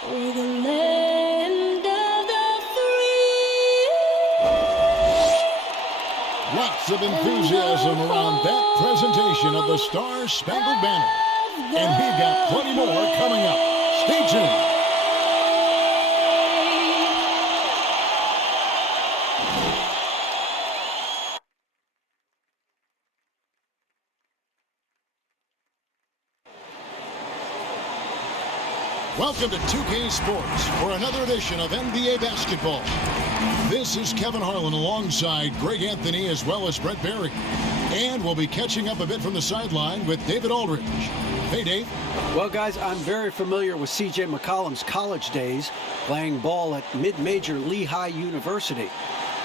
for the land of the free. Lots of enthusiasm around that presentation of the Star-Spangled Banner. And we've got plenty more coming up. Stay tuned. Welcome to 2K Sports for another edition of NBA basketball. This is Kevin Harlan alongside Greg Anthony as well as Brett Barry. And we'll be catching up a bit from the sideline with David Aldridge. Hey, Dave. Well, guys, I'm very familiar with C.J. McCollum's college days playing ball at mid-major Lehigh University.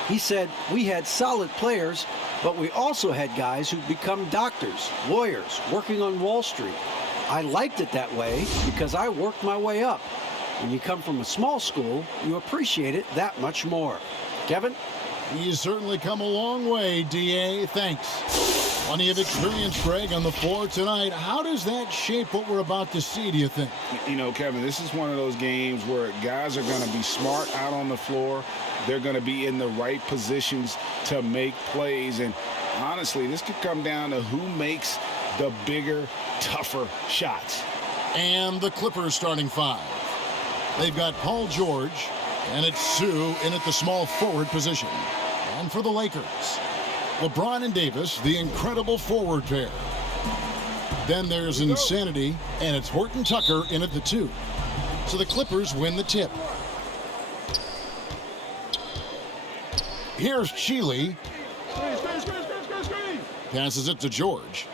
He said, we had solid players, but we also had guys who'd become doctors, lawyers, working on Wall Street. I liked it that way because I worked my way up. When you come from a small school, you appreciate it that much more. Kevin? He's certainly come a long way, D.A. Thanks. Plenty of experience, Greg, on the floor tonight. How does that shape what we're about to see, do you think? You know, Kevin, this is one of those games where guys are going to be smart out on the floor. They're going to be in the right positions to make plays. And honestly, this could come down to who makes the bigger, tougher shots. And the Clippers starting five. They've got Paul George, and it's Sue in at the small forward position. And for the Lakers, LeBron and Davis, the incredible forward pair. Then there's Insanity, and it's Horton Tucker in at the two. So the Clippers win the tip. Here's Chile. Passes it to George.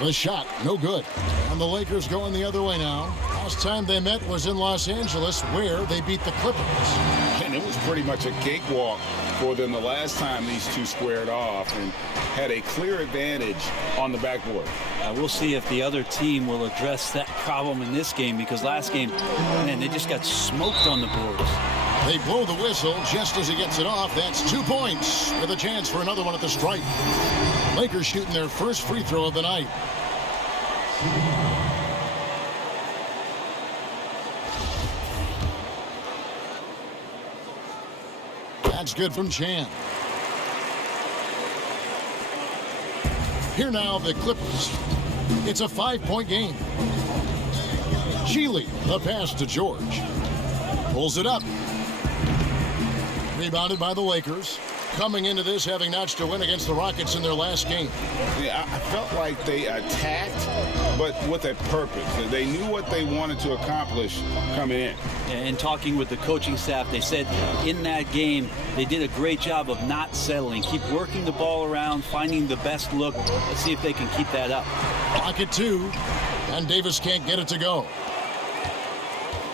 The shot, no good. And the Lakers going the other way now. Last time they met was in Los Angeles, where they beat the Clippers. And it was pretty much a cakewalk for them the last time these two squared off and had a clear advantage on the backboard. We'll see if the other team will address that problem in this game, because last game, man, they just got smoked on the boards. They blow the whistle just as he gets it off. That's 2 points with a chance for another one at the stripe. Lakers shooting their first free throw of the night. That's good from Chan. Here now, the Clippers. It's a 5-point game. Chile, the pass to George. Pulls it up. Rebounded by the Lakers. Coming into this, having notched a win against the Rockets in their last game. Yeah, I felt like they attacked, but with a purpose. They knew what they wanted to accomplish coming in. And talking with the coaching staff, they said in that game, they did a great job of not settling. Keep working the ball around, finding the best look. Let's see if they can keep that up. Pocket two, and Davis can't get it to go.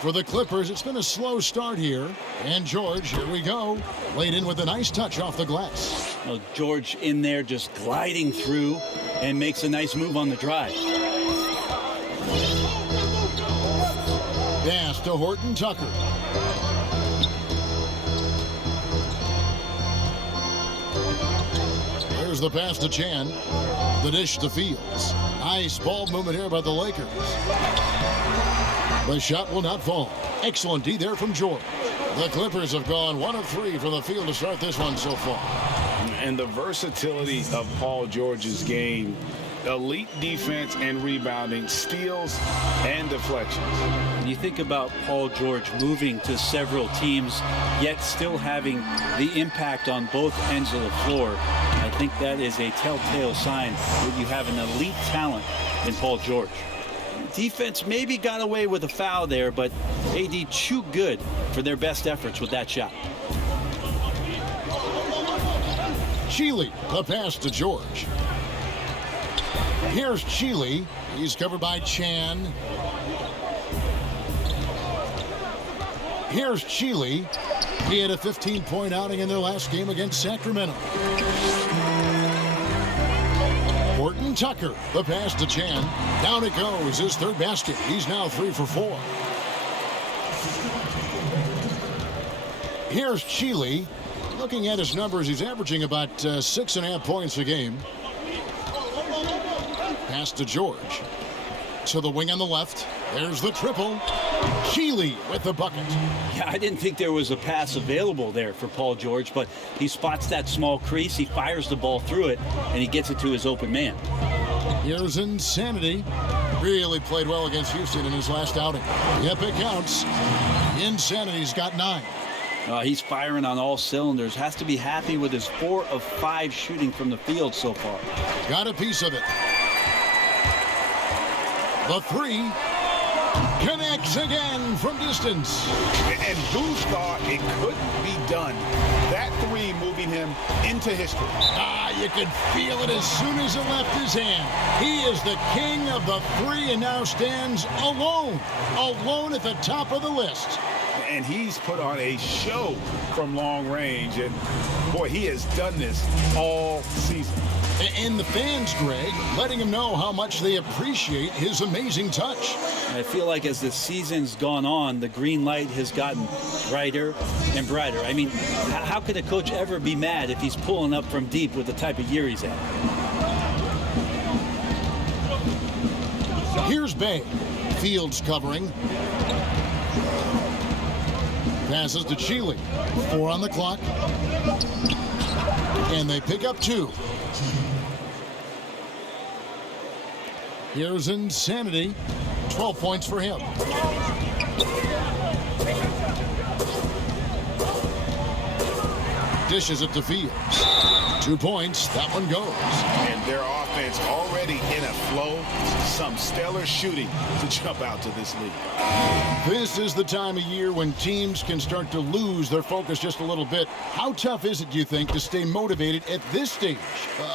For the Clippers, it's been a slow start here. And George, here we go. Laid in with a nice touch off the glass. Well, George in there just gliding through and makes a nice move on the drive. Pass to Horton Tucker. There's the pass to Chan. The dish to Fields. Nice ball movement here by the Lakers. The shot will not fall. Excellent D there from George. The Clippers have gone 1 of 3 from the field to start this one so far. And the versatility of Paul George's game, elite defense and rebounding, steals and deflections. When you think about Paul George moving to several teams, yet still having the impact on both ends of the floor, I think that is a telltale sign that you have an elite talent in Paul George. Defense maybe got away with a foul there, but AD too good for their best efforts with that shot. Chile, the pass to George. Here's Chile. He's covered by Chan. Here's Chile. He had a 15-point outing in their last game against Sacramento. Horton Tucker, the pass to Chan. Down it goes, his third basket. He's now 3 for 4. Here's Chile. Looking at his numbers, he's averaging about 6.5 points a game. Pass to George. To the wing on the left. There's the triple. Keeley with the bucket. Yeah, I didn't think there was a pass available there for Paul George, but he spots that small crease, he fires the ball through it, and he gets it to his open man. Here's Insanity. Really played well against Houston in his last outing. Yep, it counts. Insanity's got 9. He's firing on all cylinders. Has to be happy with his 4 of 5 shooting from the field so far. Got a piece of it. The 3 connects again from distance. And who thought it couldn't be done? That 3 moving him into history. You could feel it as soon as it left his hand. He is the king of the 3 and now stands alone at the top of the list. And he's put on a show from long range. And, boy, he has done this all season. And the fans, Greg, letting him know how much they appreciate his amazing touch. I feel like as the season's gone on, the green light has gotten brighter and brighter. I mean, how could a coach ever be mad if he's pulling up from deep with the type of year he's at? Here's Bay. Fields covering. Passes to Chile. 4 on the clock. And they pick up 2. Here's Insanity. 12 points for him. Dishes it to Fields. 2 points. That one goes. And their offense already in a flow. Some stellar shooting to jump out to this league. This is the time of year when teams can start to lose their focus just a little bit. How tough is it, do you think, to stay motivated at this stage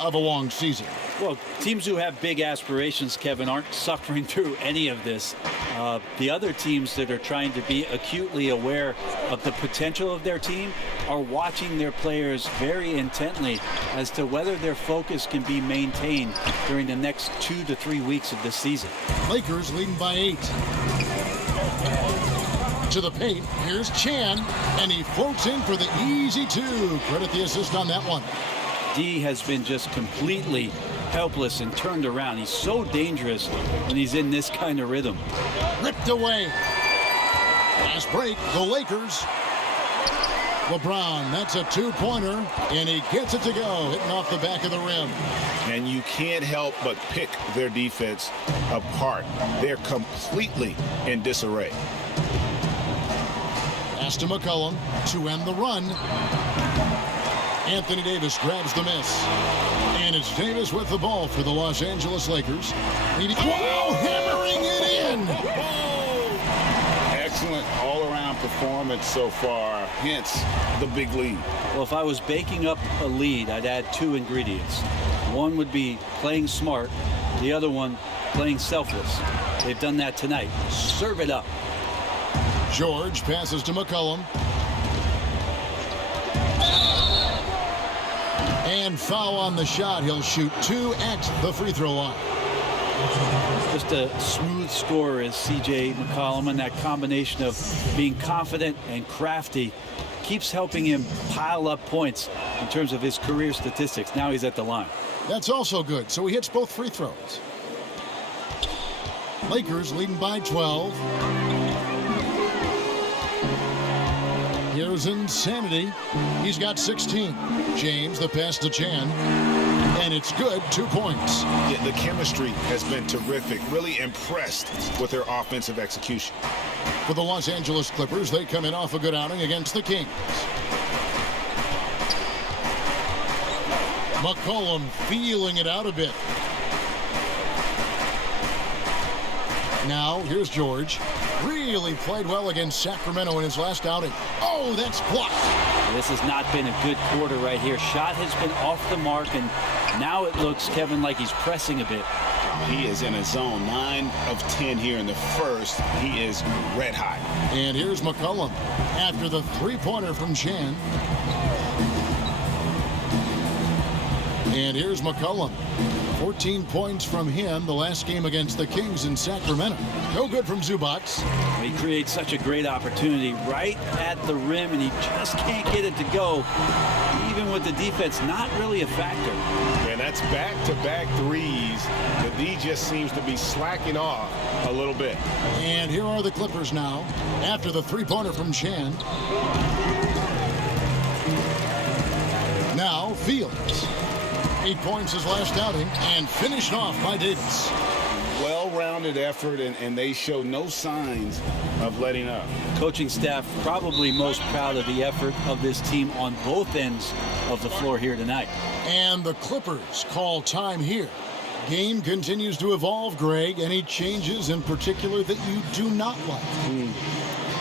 of a long season? Well, teams who have big aspirations, Kevin, aren't suffering through any of this. The other teams that are trying to be acutely aware of the potential of their team are watching their players very intently as to whether their focus can be maintained during the next 2 to 3 weeks of this season. Lakers leading by 8. To the paint, here's Chan, and he floats in for the easy 2. Credit the assist on that one. D has been just completely helpless and turned around. He's so dangerous when he's in this kind of rhythm. Ripped away. Last break, the Lakers. LeBron, that's a 2-pointer, and he gets it to go, hitting off the back of the rim. And you can't help but pick their defense apart. They're completely in disarray. Pass to McCollum to end the run. Anthony Davis grabs the miss. And it's Davis with the ball for the Los Angeles Lakers. Wow, hammering it in! Excellent all-around performance so far, hence the big lead. Well, if I was baking up a lead, I'd add 2 ingredients. One would be playing smart. The other one, playing selfless. They've done that tonight. Serve it up. George passes to McCollum. And foul on the shot. He'll shoot 2 at the free throw line. Just a smooth scorer is C.J. McCollum, and that combination of being confident and crafty keeps helping him pile up points in terms of his career statistics. Now he's at the line. That's also good. So he hits both free throws. Lakers leading by 12. Here's Insanity. He's got 16. James, the pass to Chan. And it's good, 2 points. Yeah, the chemistry has been terrific. Really impressed with their offensive execution. For the Los Angeles Clippers, they come in off a good outing against the Kings. McCollum feeling it out a bit. Now, here's George. Really played well against Sacramento in his last outing. Oh, that's blocked. This has not been a good quarter right here. Shot has been off the mark, and now it looks, Kevin, like he's pressing a bit. He is in a zone. 9 of 10 here in the first. He is red hot. And here's McCollum after the 3-pointer from Chan. And here's McCollum 14 points from him the last game against the Kings in Sacramento. No good from Zubac. He creates such a great opportunity right at the rim, and he just can't get it to go, even with the defense not really a factor. And that's back-to-back threes. The D just seems to be slacking off a little bit. And here are the Clippers now after the three-pointer from Chan. Now Fields. 8 points his last outing and finished off by Davis. Well-rounded effort, and they show no signs of letting up. Coaching staff probably most proud of the effort of this team on both ends of the floor here tonight. And the Clippers call time here. Game continues to evolve, Greg. Any changes in particular that you do not like?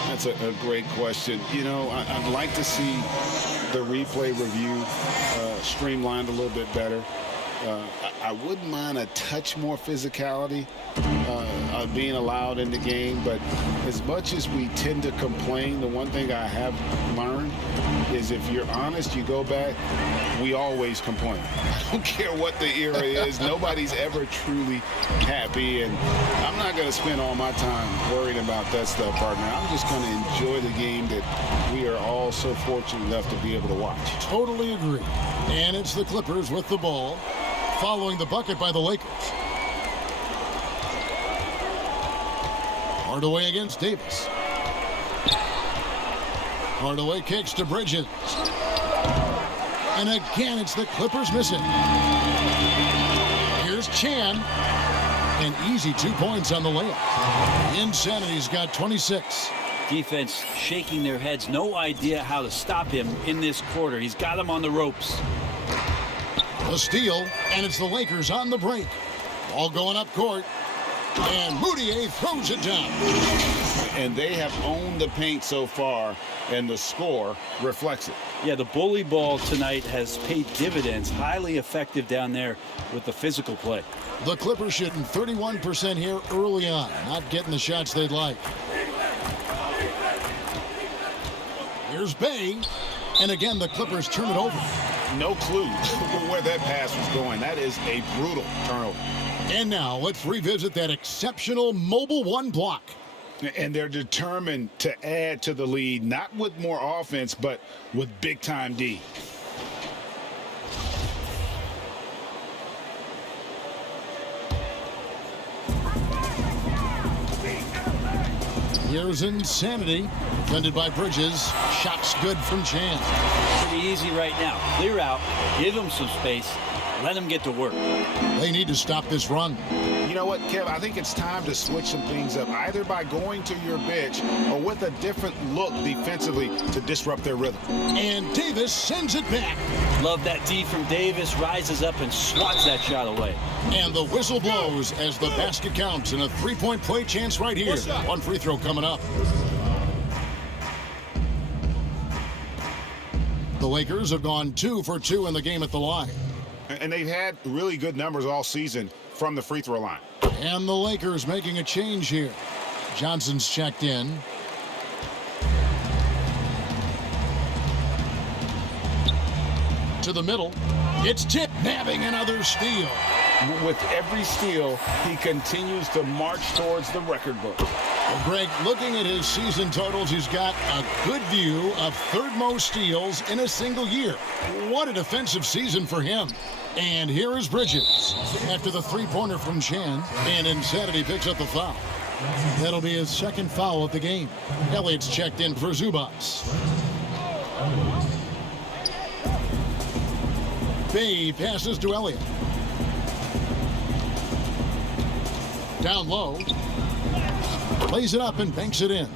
That's a great question. You know, I'd like to see the replay review streamlined a little bit better. I wouldn't mind a touch more physicality being allowed in the game, but as much as we tend to complain, the one thing I have learned is if you're honest, you go back, we always complain. I don't care what the era is. Nobody's ever truly happy, and I'm not going to spend all my time worried about that stuff, partner. I'm just going to enjoy the game that we are all so fortunate enough to be able to watch. Totally agree. And it's the Clippers with the ball, following the bucket by the Lakers. Hardaway against Davis. Hardaway kicks to Bridges. And again, it's the Clippers missing. Here's Chan. An easy 2 points on the layup. Insanity's got 26. Defense shaking their heads, no idea how to stop him in this quarter. He's got him on the ropes. A steal, and it's the Lakers on the break. Ball going up court, and Moutier throws it down. And they have owned the paint so far, and the score reflects it. Yeah, the bully ball tonight has paid dividends. Highly effective down there with the physical play. The Clippers shooting 31% here early on, not getting the shots they'd like. Here's Bay, and again the Clippers turn it over. No clue where that pass was going. That is a brutal turnover. And now let's revisit that exceptional mobile one block. And they're determined to add to the lead, not with more offense, but with big-time D. Here's Insanity, defended by Bridges. Shots good from Chan. Pretty easy right now. Clear out, give him some space, let him get to work. They need to stop this run. You know what, Kev? I think it's time to switch some things up, either by going to your bench or with a different look defensively to disrupt their rhythm. And Davis sends it back. Love that D from Davis, rises up and swats that shot away. And the whistle blows as the basket counts, and a three-point play chance right here. One free throw coming up. The Lakers have gone 2 for 2 in the game at the line. And they've had really good numbers all season from the free throw line. And the Lakers making a change here. Johnson's checked in. To the middle. It's Tip nabbing another steal. With every steal, he continues to march towards the record book. Well, Greg, looking at his season totals, he's got a good view of third most steals in a single year. What a defensive season for him. And here is Bridges after the three-pointer from Chan, and Insanity picks up the foul. That'll be his second foul of the game. Elliott's checked in for Zubac. Bay passes to Elliott. Down low. Plays it up and banks it in.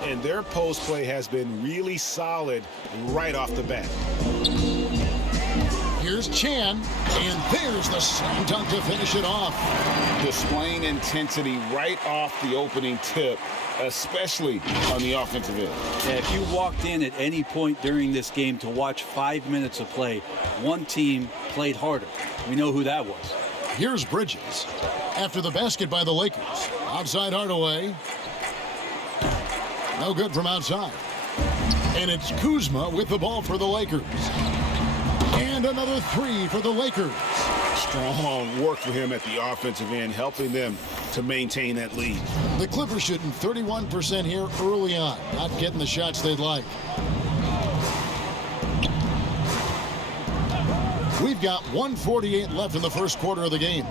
And their post play has been really solid right off the bat. Here's Chan, and there's the slam dunk to finish it off. Displaying intensity right off the opening tip, especially on the offensive end. Yeah, if you walked in at any point during this game to watch 5 minutes of play, one team played harder. We know who that was. Here's Bridges after the basket by the Lakers. Outside Hardaway. No good from outside. And it's Kuzma with the ball for the Lakers. And another three for the Lakers. Strong work for him at the offensive end, helping them to maintain that lead. The Clippers shooting 31% here early on, not getting the shots they'd like. We've got 1:48 left in the first quarter of the game.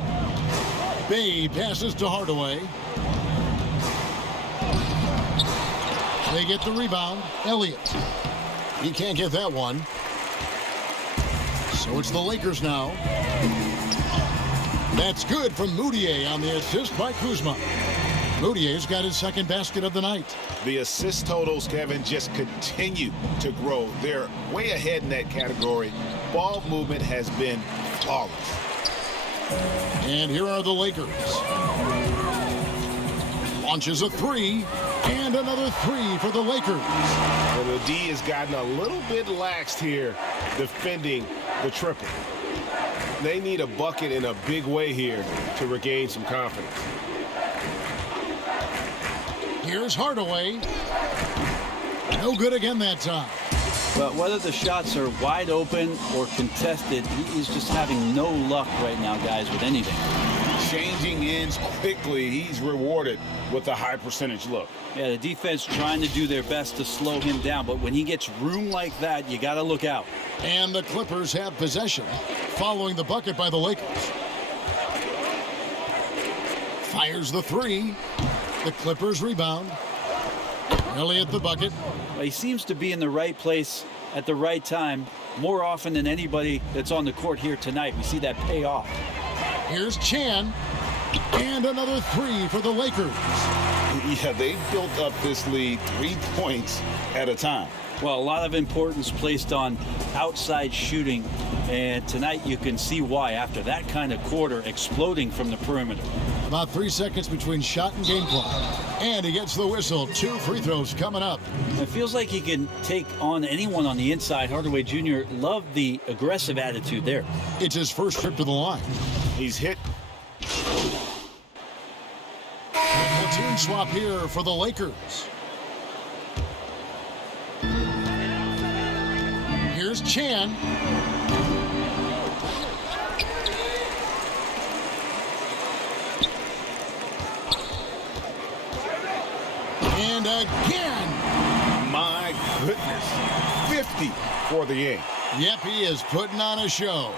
Bay passes to Hardaway. They get the rebound. Elliott. He can't get that one. So it's the Lakers now. That's good from Moutier on the assist by Kuzma. Moutier's got his second basket of the night. The assist totals, Kevin, just continue to grow. They're way ahead in that category. Ball movement has been flawless. And here are the Lakers. Launches a three, and another three for the Lakers. Well, the D has gotten a little bit laxed here defending the triple. They need a bucket in a big way here to regain some confidence. Here's Hardaway. No good again that time. But whether the shots are wide open or contested, he is just having no luck right now, guys, with anything. Changing ends quickly. He's rewarded with a high percentage look. Yeah, the defense trying to do their best to slow him down, but when he gets room like that, you got to look out. And the Clippers have possession, following the bucket by the Lakers. Fires the three. The Clippers rebound. Elliott the bucket. Well, he seems to be in the right place at the right time more often than anybody that's on the court here tonight. We see that pay off. Here's Chan. And another three for the Lakers. Yeah, they built up this lead 3 points at a time. Well, a lot of importance placed on outside shooting, and tonight you can see why after that kind of quarter exploding from the perimeter. About 3 seconds between shot and game clock. And he gets the whistle. 2 free throws coming up. It feels like he can take on anyone on the inside. Hardaway Jr. loved the aggressive attitude there. It's his first trip to the line. He's hit. Platoon swap here for the Lakers. Here's Chan. And again. My goodness. 50 for the game. Yep, he is putting on a show.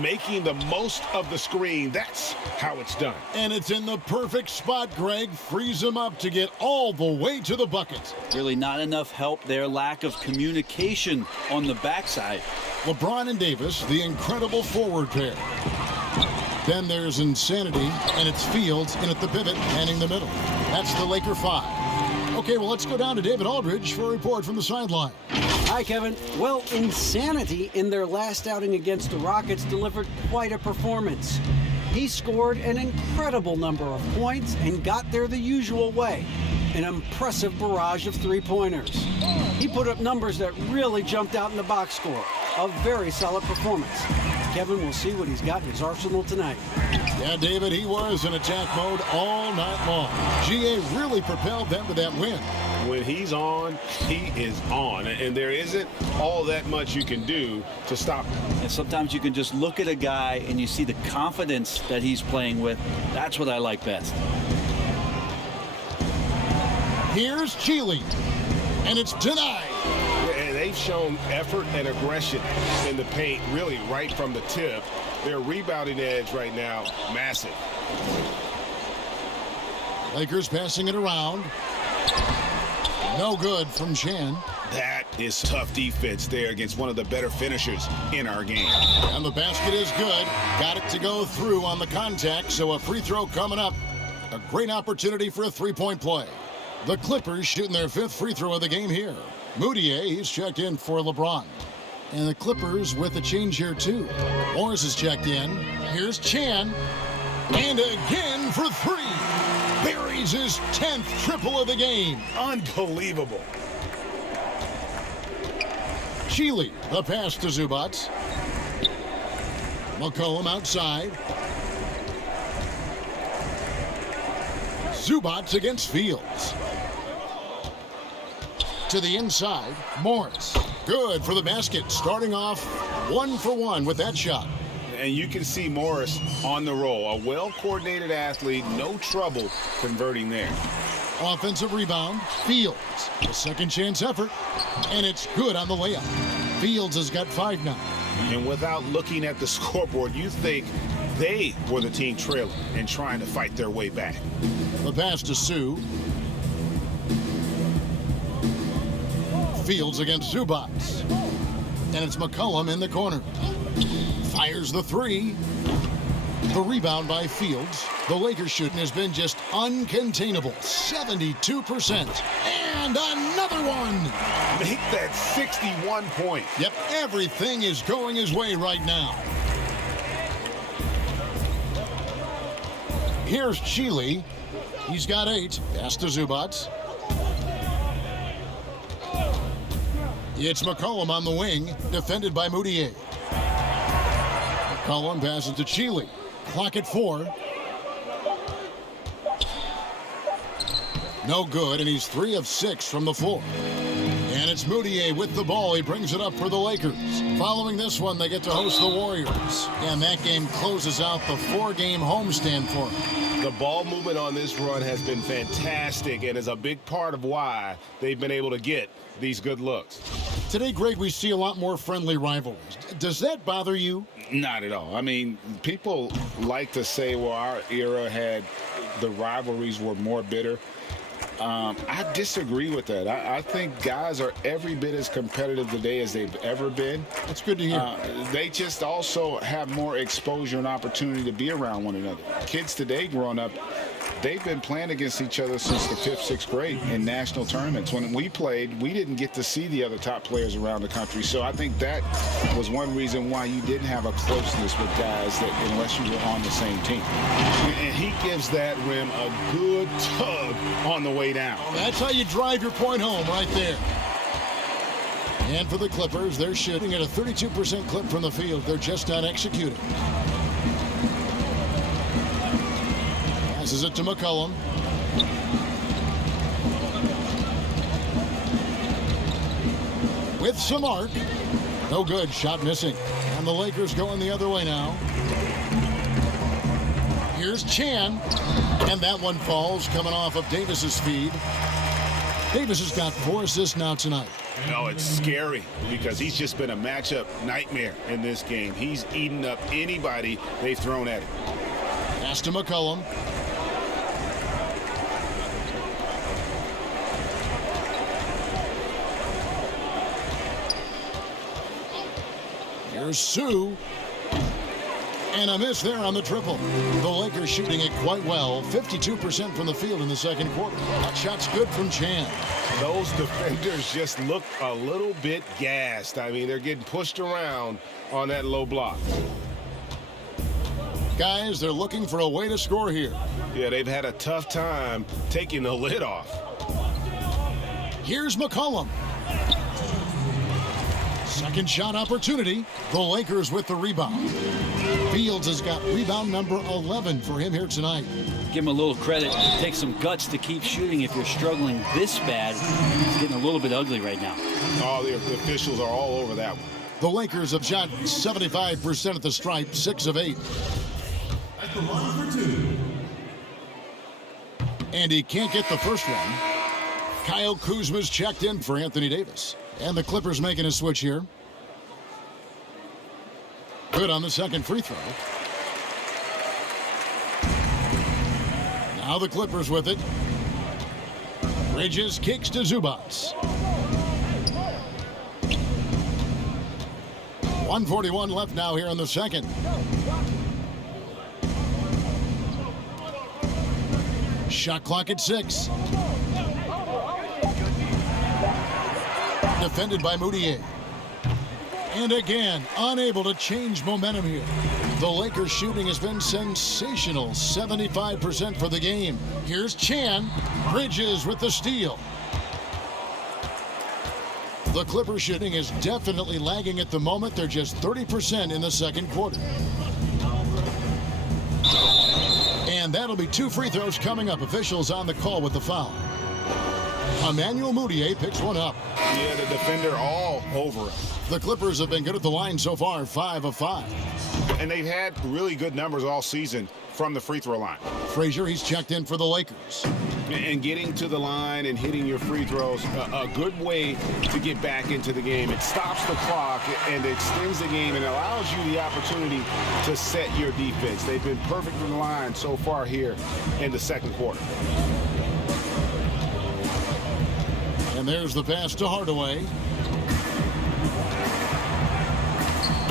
Making the most of the screen. That's how it's done. And it's in the perfect spot, Greg. Frees him up to get all the way to the bucket. Really not enough help there. Lack of communication on the backside. LeBron and Davis, the incredible forward pair. Then there's Insanity, and it's Fields in at the pivot, manning the middle. That's the Laker 5. Okay, well, let's go down to David Aldridge for a report from the sideline. Hi, Kevin. Well, Insanity in their last outing against the Rockets delivered quite a performance. He scored an incredible number of points and got there the usual way. An impressive barrage of three-pointers. He put up numbers that really jumped out in the box score. A very solid performance. Kevin will see what he's got in his arsenal tonight. Yeah, David, he was in attack mode all night long. GA really propelled them to that win. When he's on, he is on. And there isn't all that much you can do to stop him. And sometimes you can just look at a guy and you see the confidence that he's playing with. That's what I like best. Here's Chile, and it's denied. And they've shown effort and aggression in the paint, really right from the tip. Their rebounding edge right now, massive. Lakers passing it around. No good from Chan. That is tough defense there against one of the better finishers in our game. And the basket is good. Got it to go through on the contact, so a free throw coming up. A great opportunity for a three-point play. The Clippers shooting their 5th free throw of the game here. Moutier, he's checked in for LeBron. And the Clippers with a change here, too. Morris is checked in. Here's Chan. And again for 3. Buries his 10th triple of the game. Unbelievable. Chile, the pass to Zubac. McCollum outside. Zubac against Fields. To the inside, Morris. Good for the basket, starting off 1 for 1 with that shot. And you can see Morris on the roll. A well-coordinated athlete, no trouble converting there. Offensive rebound, Fields. A second chance effort, and it's good on the layup. Fields has got 5 now. And without looking at the scoreboard, you think they were the team trailing and trying to fight their way back. The pass to Sue. Fields against Zubats. And it's McCollum in the corner. Fires the 3. The rebound by Fields. The Lakers shooting has been just uncontainable. 72%. And another one. Make that 61 points. Yep, everything is going his way right now. Here's Chile. He's got 8. Pass to Zubats. It's McCollum on the wing, defended by Moutier. McCollum passes to Chile. Clock at 4. No good, and he's 3 of 6 from the floor. And it's Moutier with the ball. He brings it up for the Lakers. Following this one, they get to host the Warriors. And that game closes out the 4-game homestand for them. The ball movement on this run has been fantastic and is a big part of why they've been able to get these good looks. Today, Greg, we see a lot more friendly rivalries. Does that bother you? Not at all. I mean, people like to say, well, our era had the rivalries were more bitter. I disagree with that. I think guys are every bit as competitive today as they've ever been. That's good to hear. They just also have more exposure and opportunity to be around one another. Kids today growing up, they've been playing against each other since the 5th, 6th grade in national tournaments. When we played, we didn't get to see the other top players around the country. So I think that was one reason why you didn't have a closeness with guys that unless you were on the same team. And he gives that rim a good tug on the way down. That's how you drive your point home right there. And for the Clippers, they're shooting at a 32% clip from the field. They're just not executing. Passes it to McCollum. With some arc. No good. Shot missing. And the Lakers going the other way now. Here's Chan. And that one falls coming off of Davis's feed. Davis has got 4 assists now tonight. No, it's scary because he's just been a matchup nightmare in this game. He's eaten up anybody they've thrown at him. Pass to McCollum. Here's Sue. And a miss there on the triple. The Lakers shooting it quite well. 52% from the field in the second quarter. That shot's good from Chan. Those defenders just look a little bit gassed. I mean, they're getting pushed around on that low block. Guys, they're looking for a way to score here. Yeah, they've had a tough time taking the lid off. Here's McCollum. Second shot opportunity. The Lakers with the rebound. Fields has got rebound number 11 for him here tonight. Give him a little credit. It takes some guts to keep shooting if you're struggling this bad. It's getting a little bit ugly right now. Oh, the officials are all over that one. The Lakers have shot 75% at the stripe, 6 of 8. At the line for 2. And he can't get the first one. Kyle Kuzma's checked in for Anthony Davis. And the Clippers making a switch here. Good on the second free throw. Now the Clippers with it. Bridges kicks to Zubats. 1:41 left now here in the second. Shot clock at 6. Defended by Moutier. And again, unable to change momentum here. The Lakers shooting has been sensational. 75% for the game. Here's Chan. Bridges with the steal. The Clippers shooting is definitely lagging at the moment. They're just 30% in the second quarter. And that'll be 2 free throws coming up. Officials on the call with the foul. Emmanuel Mudiay picks one up. Yeah, the defender all over him. The Clippers have been good at the line so far, 5 of 5. And they've had really good numbers all season from the free throw line. Frazier, he's checked in for the Lakers. And getting to the line and hitting your free throws, a good way to get back into the game. It stops the clock and extends the game and allows you the opportunity to set your defense. They've been perfect from the line so far here in the second quarter. And there's the pass to Hardaway.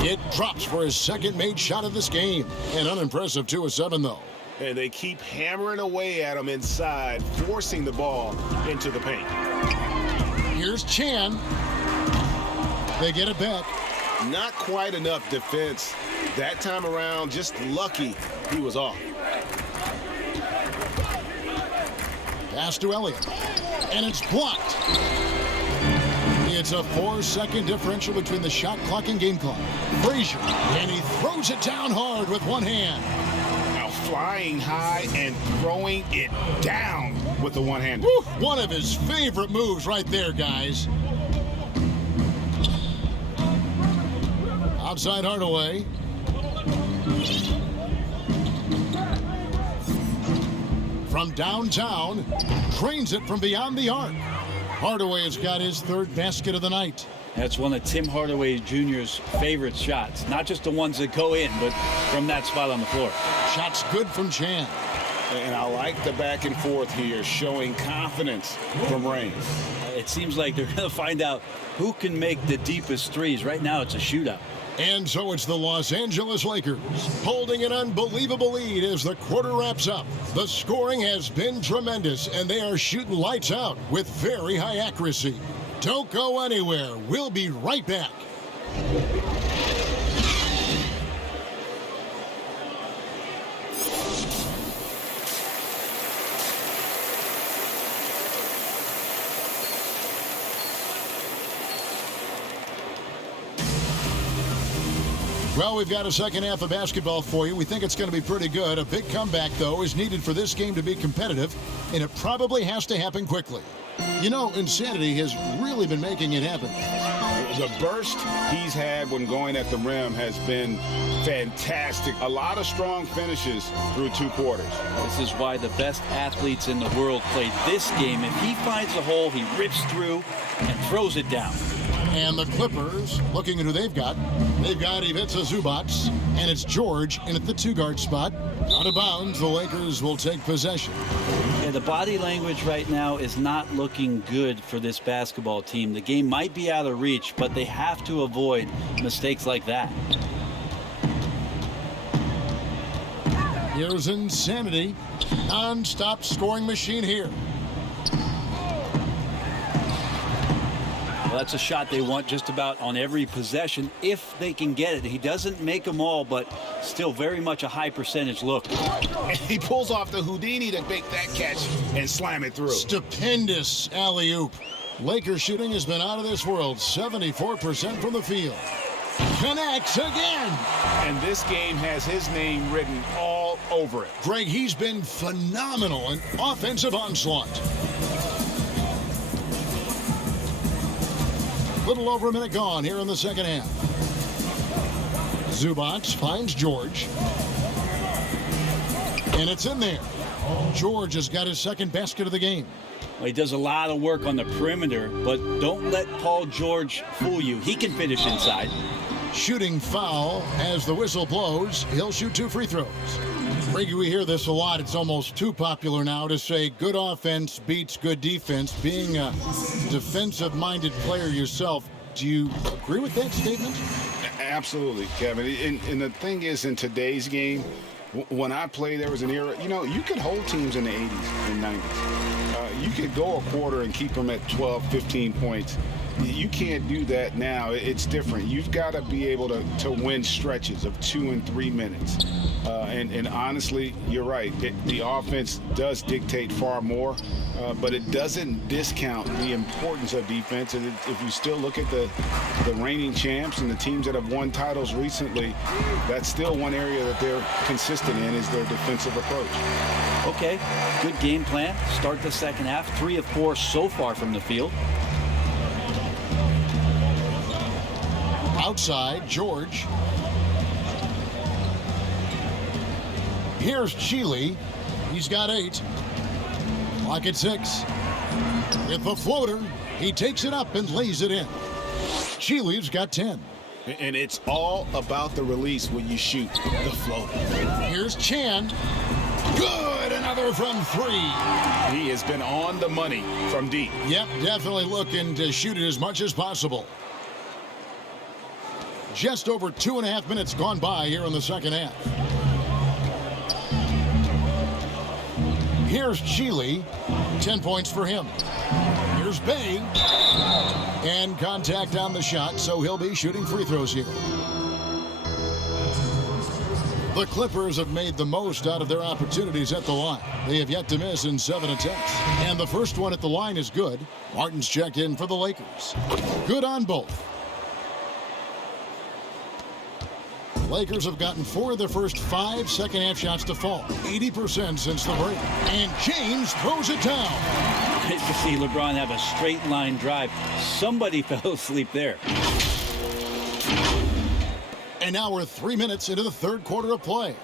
It drops for his second made shot of this game. An unimpressive 2 of 7, though. And they keep hammering away at him inside, forcing the ball into the paint. Here's Chan. They get it back. Not quite enough defense that time around. Just lucky he was off. Pass to Elliott. And it's blocked. It's a 4-second differential between the shot clock and game clock. Frazier, and he throws it down hard with one hand. Now flying high and throwing it down with the one hand. One of his favorite moves right there, guys. Outside Hardaway. From downtown, trains it from beyond the arc. Hardaway has got his third basket of the night. That's one of Tim Hardaway Jr.'s favorite shots. Not just the ones that go in, but from that spot on the floor. Shots good from Chan. And I like the back and forth here, showing confidence from Reigns. It seems like they're going to find out who can make the deepest threes. Right now, it's a shootout. And so it's the Los Angeles Lakers holding an unbelievable lead as the quarter wraps up. The scoring has been tremendous, and they are shooting lights out with very high accuracy. Don't go anywhere. We'll be right back. Well, we've got a second half of basketball for you. We think it's going to be pretty good. A big comeback, though, is needed for this game to be competitive, and it probably has to happen quickly. You know, insanity has really been making it happen. The burst he's had when going at the rim has been fantastic. A lot of strong finishes through 2 quarters. This is why the best athletes in the world play this game. If he finds a hole, he rips through and throws it down. And the Clippers, looking at who they've got Ivica Zubac, and it's George in at the 2-guard spot. Out of bounds, the Lakers will take possession. Yeah, the body language right now is not looking good for this basketball team. The game might be out of reach, but they have to avoid mistakes like that. Here's insanity. Non-stop scoring machine here. Well, that's a shot they want just about on every possession if they can get it. He doesn't make them all, but still very much a high percentage look. And he pulls off the Houdini to make that catch and slam it through. Stupendous alley-oop. Lakers shooting has been out of this world. 74% from the field. Connects again. And this game has his name written all over it. Greg, he's been phenomenal. An offensive onslaught. Little over a minute gone here in the second half. Zubac finds George. And it's in there. George has got his second basket of the game. Well, he does a lot of work on the perimeter, but don't let Paul George fool you. He can finish inside. Shooting foul as the whistle blows. He'll shoot 2 free throws. Reggie, we hear this a lot. It's almost too popular now to say good offense beats good defense. Being a defensive-minded player yourself, do you agree with that statement? Absolutely, Kevin. And the thing is, in today's game, when I played, there was an era, you know, you could hold teams in the 80s and 90s. You could go a quarter and keep them at 12, 15 points. You can't do that now. It's different. You've got to be able to win stretches of 2 and 3 minutes. And honestly, you're right. The offense does dictate far more, but it doesn't discount the importance of defense. And if you still look at the reigning champs and the teams that have won titles recently, that's still one area that they're consistent in is their defensive approach. Okay, good game plan. Start the second half. 3 of 4 so far from the field. Outside, George. Here's Chile. He's got 8. Clock at 6. With the floater, he takes it up and lays it in. Chile's got 10. And it's all about the release when you shoot the floater. Here's Chan. Good, another from 3. He has been on the money from deep. Yep, definitely looking to shoot it as much as possible. Just over 2.5 minutes gone by here in the second half. Here's Chile. 10 points for him. Here's Bay. And contact on the shot, so he'll be shooting free throws here. The Clippers have made the most out of their opportunities at the line. They have yet to miss in 7 attempts. And the first one at the line is good. Martin's checked in for the Lakers. Good on both. Lakers have gotten 4 of their first 5 second-half shots to fall. 80% since the break. And James throws it down. Nice to see LeBron have a straight line drive. Somebody fell asleep there. And now we're 3 minutes into the third quarter of play.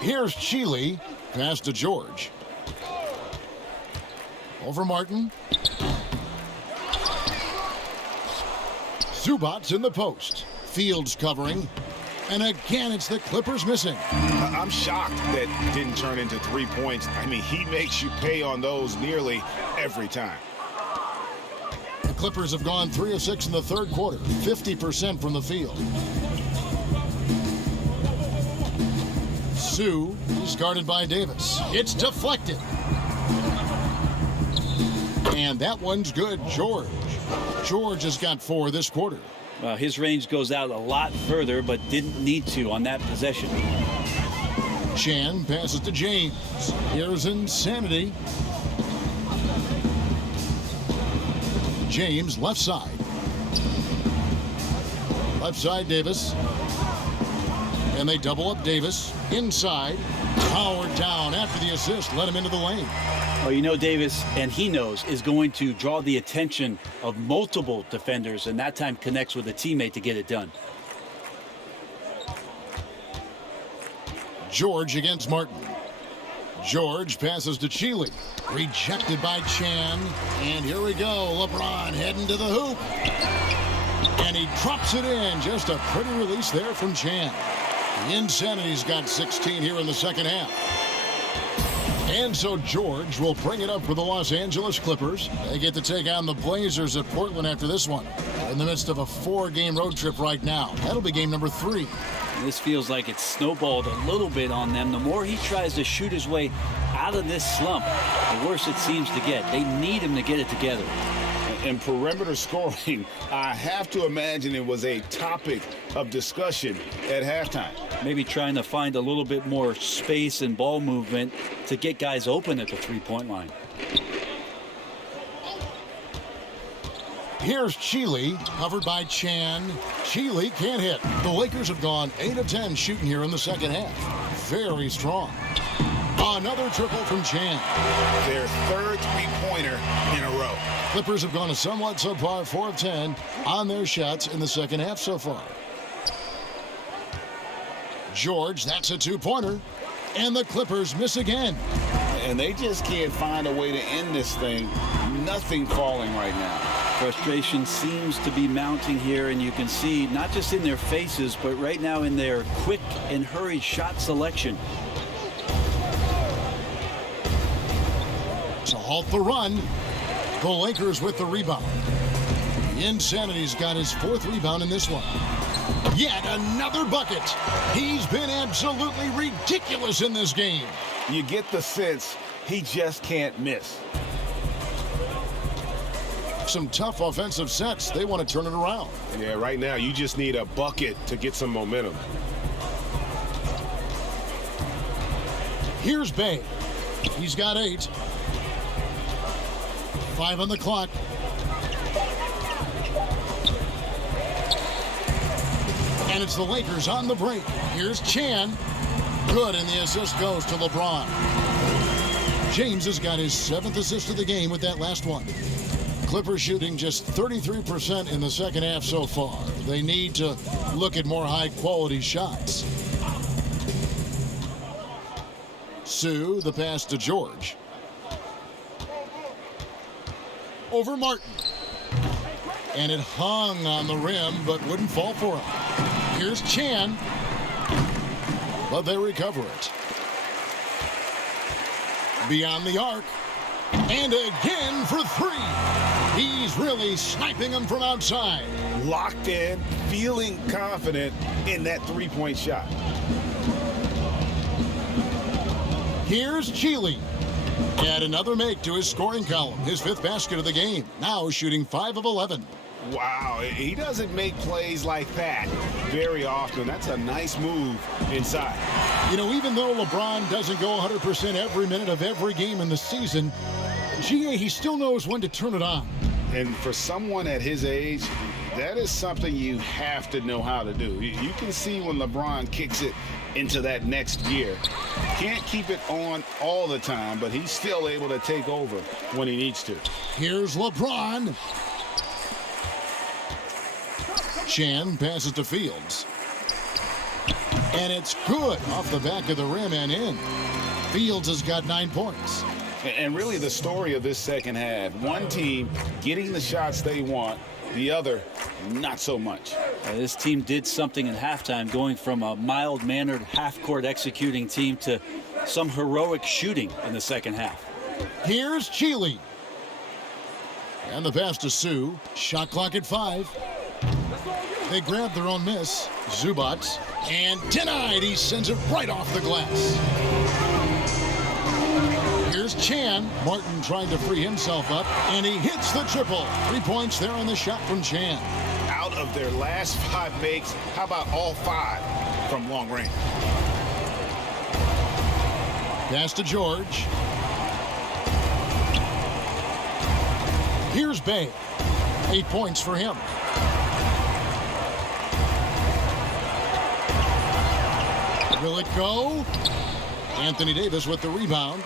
Here's Chile. Pass to George. Over Martin. Zubac's in the post. Fields covering. And again, it's the Clippers missing. I'm shocked that didn't turn into 3 points. I mean, he makes you pay on those nearly every time. The Clippers have gone 3 of 6 in the third quarter, 50% from the field. Sue is guarded by Davis. It's deflected. And that one's good, George. George has got 4 this quarter. His range goes out a lot further, but didn't need to on that possession. Chan passes to James. Here's Insanity. James, left side. Left side, Davis. And they double up Davis. Inside. Howard down after the assist. Let him into the lane. Well, you know Davis, and he knows, is going to draw the attention of multiple defenders, and that time connects with a teammate to get it done. George against Martin. George passes to Chile. Rejected by Chan. And here we go. LeBron heading to the hoop. And he drops it in. Just a pretty release there from Chan. The Insanity's got 16 here in the second half. And so George will bring it up for the Los Angeles Clippers. They get to take on the Blazers at Portland after this one. They're in the midst of a 4-game road trip right now. That'll be game number 3. This feels like it's snowballed a little bit on them. The more he tries to shoot his way out of this slump, the worse it seems to get. They need him to get it together. And perimeter scoring, I have to imagine it was a topic of discussion at halftime. Maybe trying to find a little bit more space and ball movement to get guys open at the three-point line. Here's Chile, covered by Chan. Chile can't hit. The Lakers have gone 8 of 10 shooting here in the second half. Very strong. Another triple from Chan. Their third three-pointer in a row. Clippers have gone a somewhat subpar 4 of 10 on their shots in the second half so far. George, that's a 2-pointer. And the Clippers miss again. And they just can't find a way to end this thing. Nothing falling right now. Frustration seems to be mounting here, and you can see not just in their faces, but right now in their quick and hurried shot selection. To halt the run, the Lakers with the rebound. Insanity's got his 4th rebound in this one. Yet another bucket. He's been absolutely ridiculous in this game. You get the sense he just can't miss. Some tough offensive sets. They want to turn it around. Yeah, right now you just need a bucket to get some momentum. Here's Bay. He's got 8. 5 on the clock. And it's the Lakers on the break. Here's Chan. Good, and the assist goes to LeBron. James has got his 7th assist of the game with that last one. Clippers shooting just 33% in the second half so far. They need to look at more high-quality shots. Sue, the pass to George. Over Martin. And it hung on the rim, but wouldn't fall for him. Here's Chan. But they recover it. Beyond the arc. And again for three. He's really sniping them from outside. Locked in, feeling confident in that three-point shot. Here's Chile. Add another make to his scoring column. His 5th basket of the game. Now shooting 5 of 11. Wow, he doesn't make plays like that very often. That's a nice move inside. You know, even though LeBron doesn't go 100% every minute of every game in the season, GA, he still knows when to turn it on. And for someone at his age, that is something you have to know how to do. You can see when LeBron kicks it into that next gear. Can't keep it on all the time, but he's still able to take over when he needs to. Here's LeBron. Chan passes to Fields. And it's good off the back of the rim and in. Fields has got 9 points. And really the story of this second half, one team getting the shots they want, the other not so much. This team did something in halftime, going from a mild-mannered half-court executing team to some heroic shooting in the second half. Here's Chile. And the pass to Sue. Shot clock at 5. They grab their own miss. Zubac. And denied. He sends it right off the glass. Here's Chan. Martin trying to free himself up. And he hits the triple. 3 points there on the shot from Chan. Out of their last 5 makes, how about all 5 from long range? Pass to George. Here's Bay. 8 points for him. Will it go? Anthony Davis with the rebound.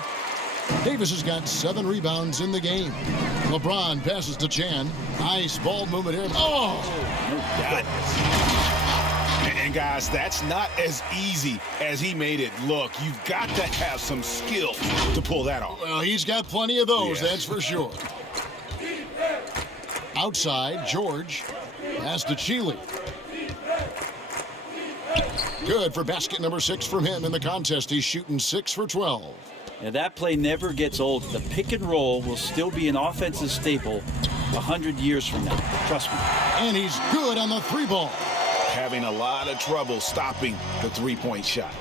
Davis has got 7 rebounds in the game. LeBron passes to Chan. Nice ball movement here. Oh! And guys, that's not as easy as he made it look. You've got to have some skill to pull that off. Well, he's got plenty of those, Yeah. that's for sure. Outside, George. Pass to Chile. Good for basket number 6 from him in the contest. He's shooting 6 for 12. Now, that play never gets old. The pick and roll will still be an offensive staple 100 years from now. Trust me. And he's good on the 3 ball. Having a lot of trouble stopping the three-point shot.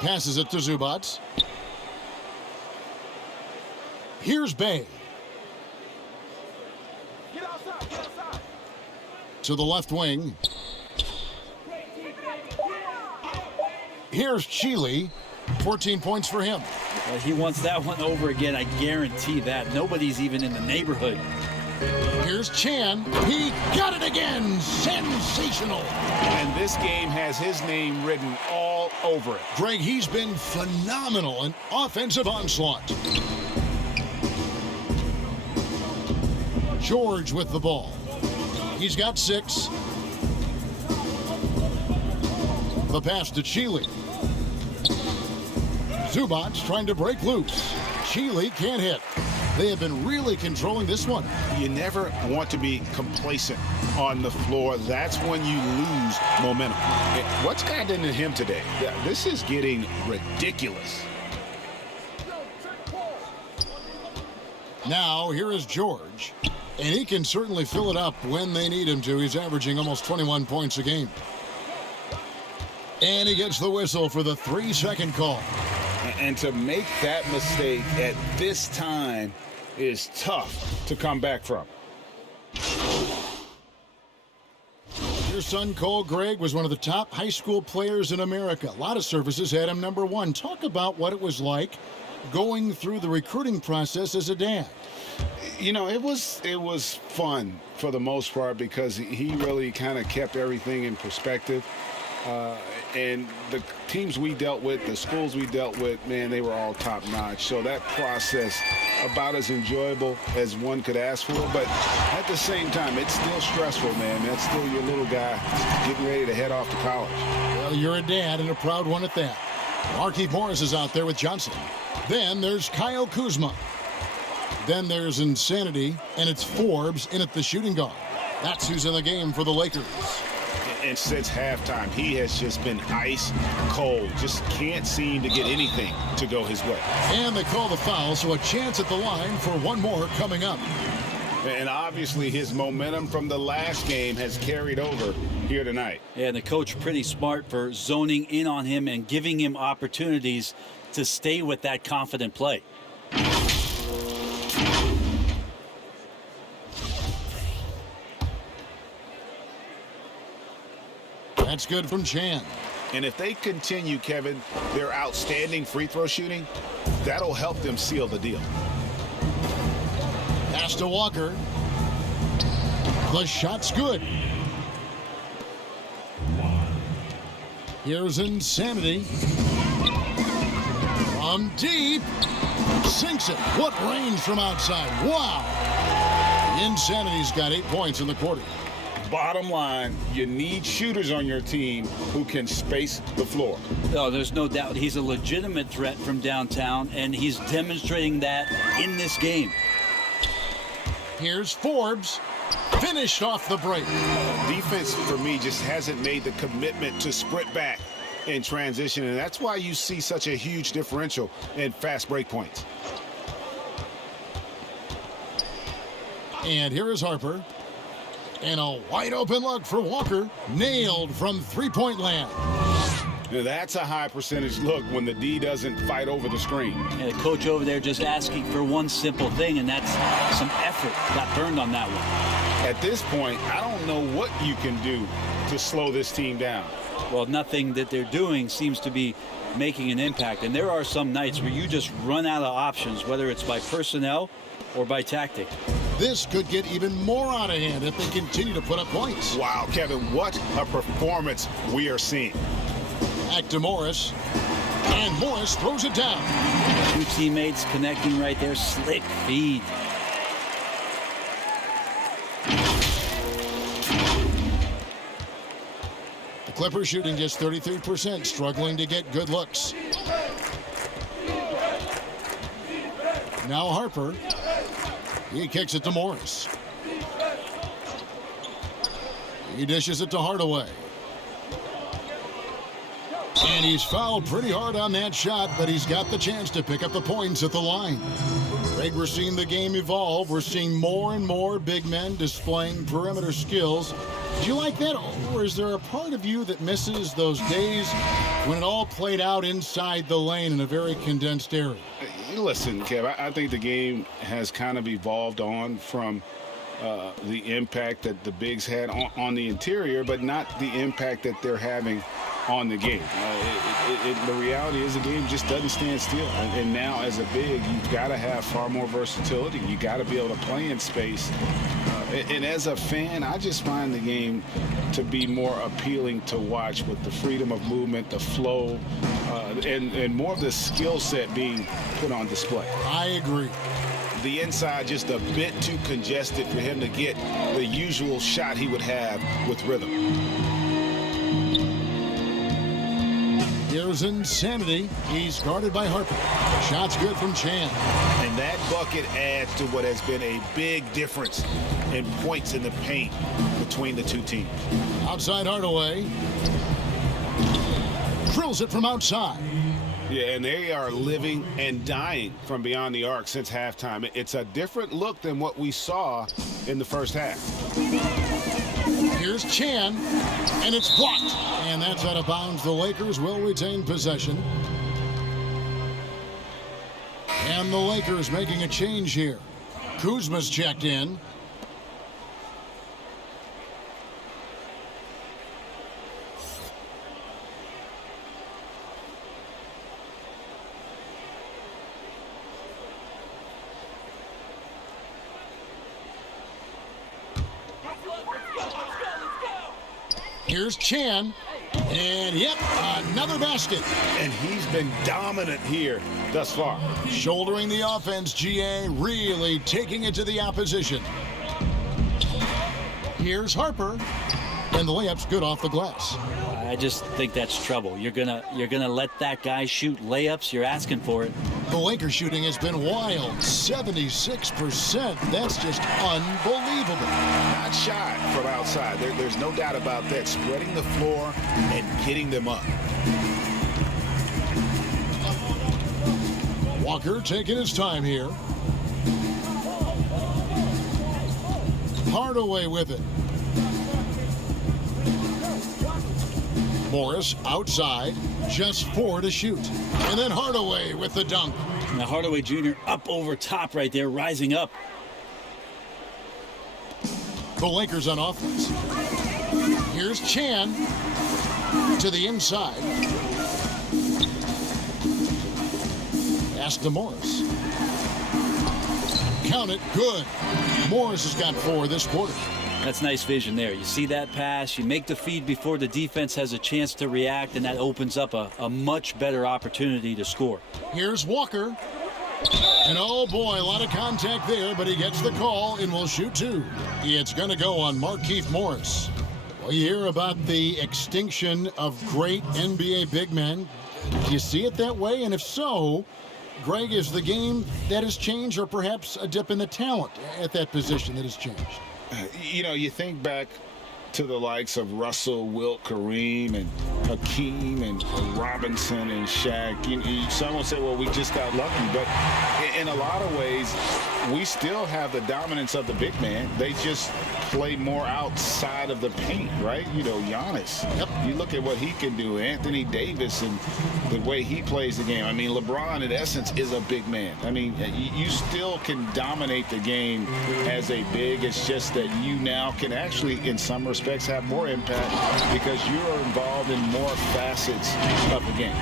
Passes it to Zubac. Here's Bay. To the left wing. Here's Chile. 14 points for him. He wants that one over again. I guarantee that. Nobody's even in the neighborhood. Here's Chan. He got it again. Sensational. And this game has his name written all over it. Greg, he's been phenomenal in offensive onslaught. George with the ball. He's got 6. The pass to Chile. Zubac trying to break loose. Chile can't hit. They have been really controlling this one. You never want to be complacent on the floor. That's when you lose momentum. What's gotten into him today? This is getting ridiculous. Now, here is George. And he can certainly fill it up when they need him to. He's averaging almost 21 points a game. And he gets the whistle for the 3-second call. And to make that mistake at this time is tough to come back from. Your son, Cole Gregg, was one of the top high school players in America. A lot of services had him number 1. Talk about what it was like going through the recruiting process as a dad. You know, it was fun for the most part because he really kind of kept everything in perspective. And the teams we dealt with, the schools we dealt with, man, they were all top-notch. So that process, about as enjoyable as one could ask for. But at the same time, it's still stressful, man. That's still your little guy getting ready to head off to college. Well, you're a dad and a proud one at that. Markieff Morris is out there with Johnson. Then there's Kyle Kuzma. Then there's Insanity, and it's Forbes in at the shooting guard. That's who's in the game for the Lakers. And since halftime, he has just been ice cold. Just can't seem to get anything to go his way. And they call the foul, so a chance at the line for one more coming up. And obviously his momentum from the last game has carried over here tonight. Yeah, and the coach pretty smart for zoning in on him and giving him opportunities to stay with that confident play. That's good from Chan. And if they continue, Kevin, their outstanding free throw shooting, that'll help them seal the deal. Pass to Walker. The shot's good. Here's Insanity. From deep. Sinks it. What range from outside. Wow. Insanity's got 8 points in the quarter. Bottom line, you need shooters on your team who can space the floor. Oh, there's no doubt he's a legitimate threat from downtown, and he's demonstrating that in this game. Here's Forbes. Finished off the break. Defense, for me, just hasn't made the commitment to sprint back in transition, and that's why you see such a huge differential in fast break points. And here is Harper. And a wide open look for Walker. Nailed from three-point land. Now that's a high percentage look when the D doesn't fight over the screen. And the coach over there just asking for one simple thing, and that's some effort. Got burned on that one. At this point, I don't know what you can do to slow this team down. Well, nothing that they're doing seems to be making an impact. And there are some nights where you just run out of options, whether it's by personnel or by tactic. This could get even more out of hand if they continue to put up points. Wow, Kevin, what a performance we are seeing. Back to Morris. And Morris throws it down. Two teammates connecting right there. Slick feed. The Clippers shooting just 33%, struggling to get good looks. Now Harper. He kicks it to Morris. He dishes it to Hardaway. And he's fouled pretty hard on that shot, but he's got the chance to pick up the points at the line. Greg, we're seeing the game evolve. We're seeing more and more big men displaying perimeter skills. Do you like that, or is there a part of you that misses those days when it all played out inside the lane in a very condensed area? Listen, Kev, I think the game has kind of evolved on from the impact that the bigs had on the interior, but not the impact that they're having on the game. The reality is the game just doesn't stand still. And now as a big, you've got to have far more versatility. You got to be able to play in space. And as a fan, I just find the game to be more appealing to watch with the freedom of movement, the flow, and more of the skill set being put on display. I agree. The inside just a bit too congested for him to get the usual shot he would have with rhythm. Here's Insanity. He's guarded by Harper. Shot's good from Chan. And that bucket adds to what has been a big difference in points in the paint between the two teams. Outside Hardaway. Drills it from outside. Yeah, and they are living and dying from beyond the arc since halftime. It's a different look than what we saw in the first half. Here's Chan, and it's blocked. And that's out of bounds. The Lakers will retain possession. And the Lakers making a change here. Kuzma's checked in. Here's Chan. And, yep, another basket. And he's been dominant here thus far. Shouldering the offense, GA really taking it to the opposition. Here's Harper. And the layup's good off the glass. I just think that's trouble. You're gonna let that guy shoot layups. You're asking for it. The Lakers shooting has been wild, 76%. That's just unbelievable. Not shy from outside. There's no doubt about that. Spreading the floor and getting them up. Walker taking his time here. Hardaway with it. Morris outside, just 4 to shoot. And then Hardaway with the dunk. Now Hardaway Jr. up over top right there, rising up. The Lakers on offense. Here's Chan to the inside. Pass to Morris. Count it, good. Morris has got 4 this quarter. That's nice vision there. You see that pass, you make the feed before the defense has a chance to react, and that opens up a much better opportunity to score. Here's Walker. And oh boy, a lot of contact there, but he gets the call and will shoot 2. It's going to go on Markieff Morris. Well, you hear about the extinction of great NBA big men. Do you see it that way? And if so, Greg, is the game that has changed, or perhaps a dip in the talent at that position that has changed? You know, you think back to the likes of Russell, Wilt, Kareem, and Hakeem, and Robinson, and Shaq. Some will say, well, we just got lucky. But in a lot of ways, we still have the dominance of the big man. They just play more outside of the paint, right? You know, Giannis. Yep. You look at what he can do. Anthony Davis and the way he plays the game. I mean, LeBron, in essence, is a big man. I mean, you still can dominate the game as a big. It's just that you now can actually, in some respects, have more impact because you are involved in more facets of the game.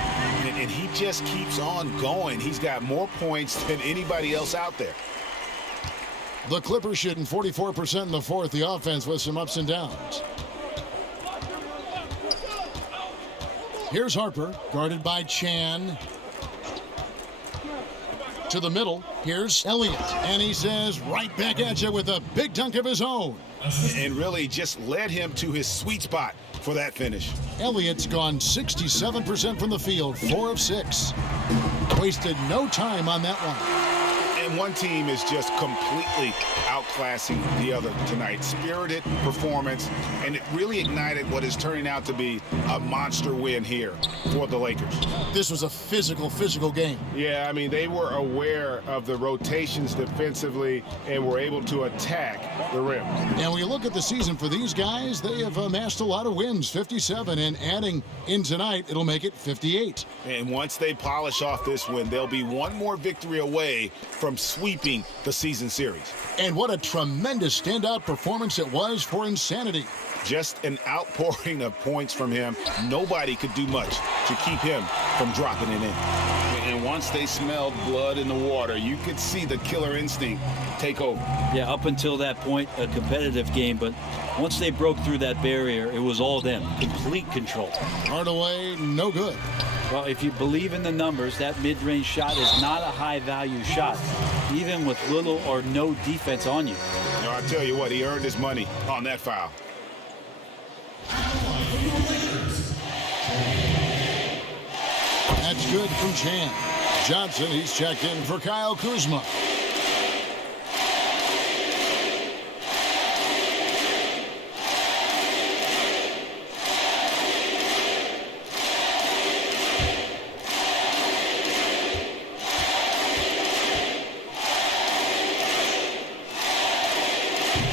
And he just keeps on going. He's got more points than anybody else out there. The Clippers shooting 44% in the fourth. The offense with some ups and downs. Here's Harper, guarded by Chan. To the middle, here's Elliott. And he says, right back at you with a big dunk of his own. And really just led him to his sweet spot for that finish. Elliott's gone 67% from the field, 4 of 6. Wasted no time on that one. And one team is just completely outclassing the other tonight. Spirited performance, and it really ignited what is turning out to be a monster win here for the Lakers. This was a physical game. Yeah, I mean, they were aware of the rotations defensively and were able to attack the rim. And when you look at the season for these guys, they have amassed a lot of wins, 57, and adding in tonight, it'll make it 58. And once they polish off this win, they'll be one more victory away from sweeping the season series. And what a tremendous standout performance it was for Insanity. Just an outpouring of points from him. Nobody could do much to keep him from dropping it in. And once they smelled blood in the water, you could see the killer instinct take over. Yeah, up until that point, a competitive game, but once they broke through that barrier, it was all them. Complete control. Hardaway, no good. Well, if you believe in the numbers, that mid-range shot is not a high-value shot, even with little or no defense on you. No, I tell you what, he earned his money on that foul. That's good from Chan. Johnson, he's checked in for Kyle Kuzma.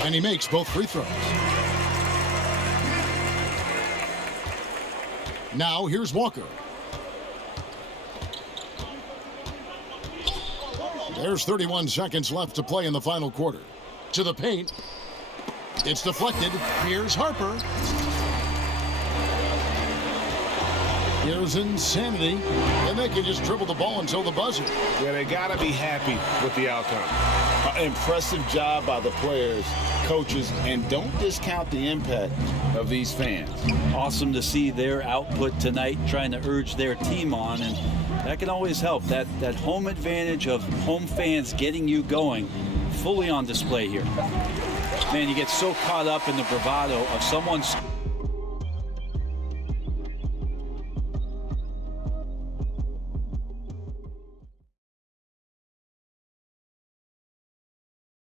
And he makes both free throws. Now here's Walker. There's 31 seconds left to play in the final quarter. To the paint. It's deflected. Here's Harper. Here's insanity, and they can just dribble the ball until the buzzer. Yeah, they got to be happy with the outcome. Impressive job by the players, coaches, and don't discount the impact of these fans. Awesome to see their output tonight, trying to urge their team on, and that can always help. That home advantage of home fans getting you going, fully on display here. Man, you get so caught up in the bravado of someone's